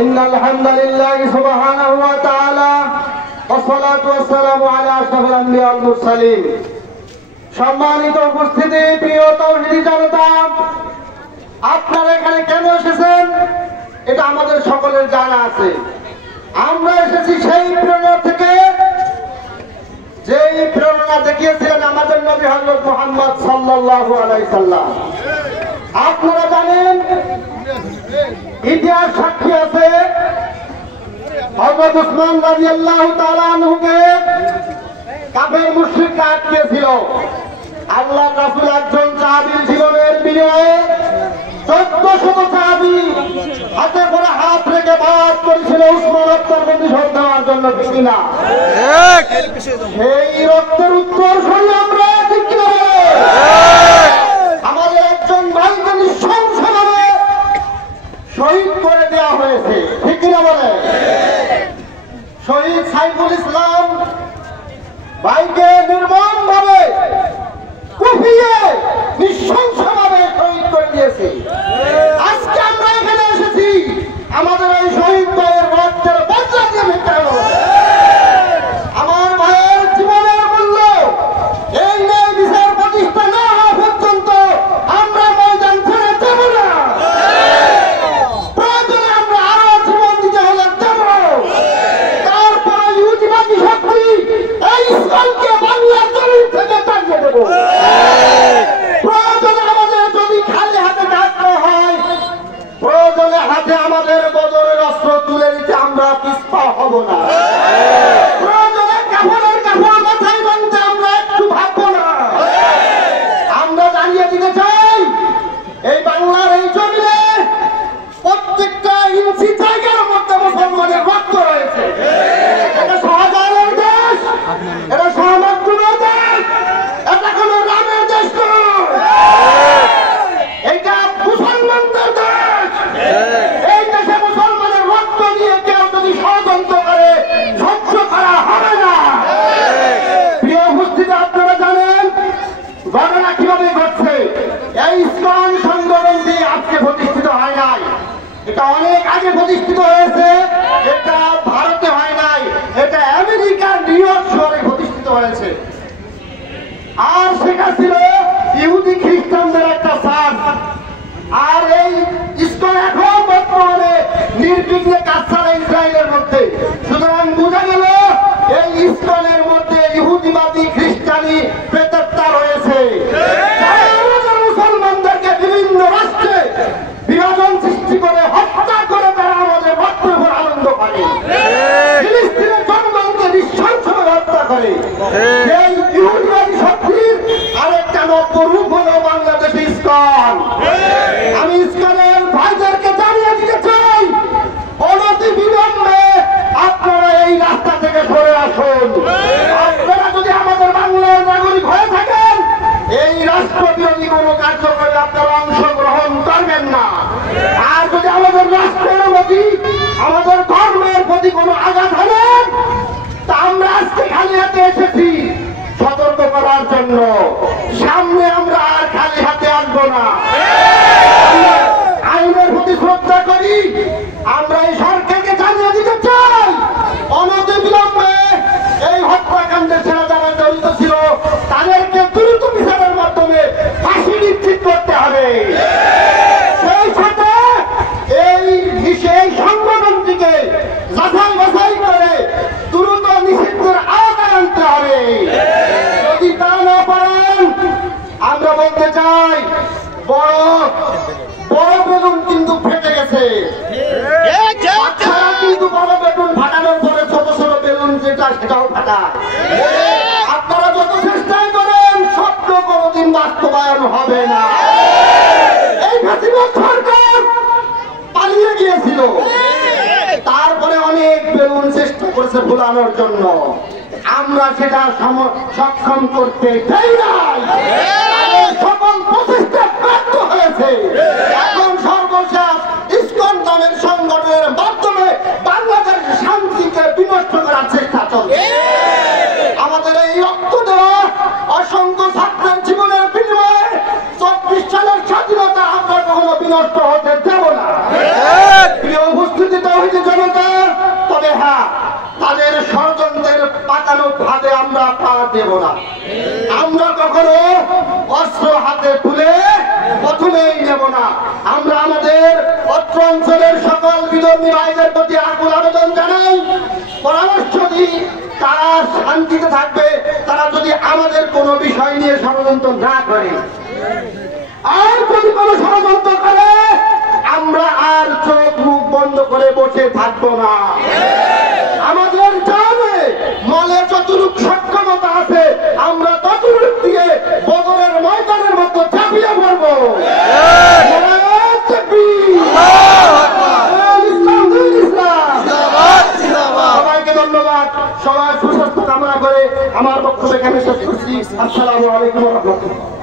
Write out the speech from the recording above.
ইন্নাল হামদালিল্লাহি সুবহানাহু ওয়া তাআলা ওয়াসসালাতু ওয়াসসালামু আলা আশরাফিল আম্বিয়া ওয়াল মুরসালিন। সম্মানিত উপস্থিতি, প্রিয় তাওহীদি জনতা, আপনারা এখানে কেন এসেছেন এটা আমাদের সকলের জানা আছে। আমরা এসেছি সেই প্রেরণা থেকে যেই প্রেরণা দেখিয়েছিলেন আমাদের নবী হযরত মুহাম্মদ সাল্লাল্লাহু আলাইহি সাল্লাম। আপনারা জানেন, ইতিহাস সাক্ষী আছে, হযরত উসমান রাদিয়াল্লাহু তাআলা আনহুকে কাফের মুশরিকরা আটকেছিল। আল্লাহর রাসূল একজন সাহাবীর জীবনের বিনিময়ে 1400 সাহাবী হাতে করে হাত রেখে বাদ করেছিল উসমান হত্যার প্রতিশোধ নেওয়ার জন্য, ঠিক না? সেই রক্তের উত্তর শুনি আমরা, ঠিক না? আমাদের একজন ভাইকে নৃশংসভাবে শহীদ করে দেওয়া হয়েছে, ঠিক কিনা বলে? শহীদ সাইফুল ইসলাম ভাইকে নির্মমভাবে কুপিয়ে নৃশংসভাবে শহীদ করে দিয়েছে। আজকে আমরা এখানে এসেছি আমাদের এই শহীদ ভাইয়ের রক্তের বদলা দিয়ে ভিক্ষা করতে। আমার ভাইয়ের জীবনের মূল্য এই ন্যায় বিচার প্রতিষ্ঠা না হওয়া পর্যন্ত আমরা ময়দান ছেড়ে দেব না। প্রয়োজনে আমরা আরো জীবন দিতে হলে দেব। তারপরে ইহুদিবাদী শক্তি এই ইসলামকে বাংলার জমিন থেকে তাড়িয়ে দেব। প্রয়োজনে আমাদের যদি খালি হাতে থাকতে হয়, প্রয়োজনে হাতে আমাদের বদরের অস্ত্র তুলে দিতে আমরা পিছপা হব না। প্রয়োজনে কাফনের কাপড় মাথায় বাঁধতে আমরা একটু ভাববো না। আমরা জানিয়ে দিতে চাই, এই বাংলার এই জমিনে প্রত্যেকটা ইঞ্চি জায়গার মধ্যে মুসলমানের রক্ত রয়েছে। এটা শাহজাহানের দেশ, এটা শাহমাকদুমের দেশ, এটা কোন রামের দেশ নয়, এটা মুসলমানদের দেশ। এই দেশে মুসলমানের রক্ত নিয়ে কেউ যদি ষড়যন্ত্র করে সহ্য করা হবে না। প্রিয় উপস্থিতি, আপনারা জানেন ঘটনা কিভাবে ঘটছে। এই ইসলাম সংগঠনটি আজকে প্রতিষ্ঠিত হয় নাই, এটা অনেক আগে প্রতিষ্ঠিত হয়েছে। এটা ভারতে হয় নাই, এটা আমেরিকার নিউ ইয়র্ক শহরে প্রতিষ্ঠিত হয়েছে। আর সেটা ছিল ইহুদি খ্রিস্টানদের একটা সাজ। আর এই ইসলাম এখন বর্তমানে নির্বিঘ্নে কাজ চালে ইসরায়েলের মধ্যে। সুতরাং বোঝা গেল এই ইসলামের মধ্যে ইহুদিবাদী খ্রিস্টানি প্রেতাত্মা রয়েছে। আমাদের মুসলমানদেরকে বিভিন্ন রাষ্ট্রে বিভাজন সৃষ্টি করে হত্যা করে তারা আমাদের রক্তের উপর আনন্দ করে। ফিলিস্তিনের জনগণকে নৃশংসভাবে হত্যা করে। এই ইহুদিবাদী শক্তির আরেকটা নব্য রূপ হলো বাংলাদেশে ইসলাম। আমি ইসলামের ভাইদেরকে জানিয়ে দিতে চাই, অনতি বিলম্বে আপনারা এই রাস্তা থেকে সরে আসুন। আপনারা যদি আমাদের বাংলার নাগরিক হয়ে থাকেন, এই রাষ্ট্রবিরোধী কোনো কার্যক্রমে আপনারা অংশগ্রহণ করবেন না। আর যদি আমাদের রাষ্ট্রের প্রতি, আমাদের ধর্মের প্রতি কোনো আঘাত হানেন, তা আমরা আজকে খালি হাতে এসেছি সতর্ক করার জন্য। সামনে আমরা আর খালি হাতে আসবো না। আইনের প্রতি শ্রদ্ধা করি। আমরা এই সরকারকে জানিয়ে দিতে চাই, অনতি বিলম্বে এই হত্যাকাণ্ডের সাথে যারা জড়িত ছিল তাদেরকে দ্রুত বিচারের মাধ্যমে ফাঁসি নিশ্চিত করতে হবে। সেই সাথে এই সংগঠনটিকে যাচাই বাছাই করে দ্রুত নিষিদ্ধের আওতায় আনতে হবে। যদি তা না পারেন, আমরা বলতে চাই বড় বড় বেলুন কিন্তু ফেটে গেছে। কিন্তু বড় বেলুন ফাটানোর পরে ছোট ছোট বেলুন যেটা সেটাও ফাটায়। আপনারা যত চেষ্টাই করেন, স্বপ্ন কোনদিন বাস্তবায়ন হবে না। এই ফ্যাসিবাদ সরকার পালিয়ে গিয়েছিল, তারপরে অনেক বেলুন চেষ্টা করেছে ভুলানোর জন্য। আমরা সেটা সক্ষম করতে চাই নাই। সকল প্রচেষ্টা ব্যর্থ হয়েছে। এখন সর্বশেষ ইসকন নামের সংগঠনের মাধ্যমে বাংলাদেশের শান্তিকে বিনষ্ট করার চেষ্টা চলছে। আমাদের এই রক্ত দেওয়া অসংখ্য ছাত্রের জীবনের বিনিময়ে 24 সালের স্বাধীনতা আমরা কখনো বিনষ্ট হতে দেব না। প্রিয় উপস্থিতি, তৌহিদি জনতার, তবে হ্যাঁ তাদের ষড়যন্ত্রের পাতানো ভাবে আমরা পা দেব না। আমরা কখনো অস্ত্র হাতে তুলে প্রথমেই নেব না। আমরা আমাদের অত্র অঞ্চলের সকল বিধর্মী ভাইদের প্রতি আকুল আবেদন জানাই, পরামর্শ দিই, তারা শান্তিতে থাকবে তারা যদি আমাদের কোনো বিষয় নিয়ে ষড়যন্ত্র না করে। আর যদি কোনো ষড়যন্ত্র করে আমরা আর চোখ মুখ বন্ধ করে বসে থাকবো না। আমাদের জানে মলে যতটুক সক্ষমতা আছে আমরা ততটুক দিয়ে বদরের ময়দানের মতো চাপিয়ে পড়বো। সবাইকে ধন্যবাদ, সবার সুস্বাস্থ্য কামনা করে আমার বক্তব্য এখানে শেষ করছি। আসসালামু আলাইকুম ওয়া রাহমাতুল্লাহ।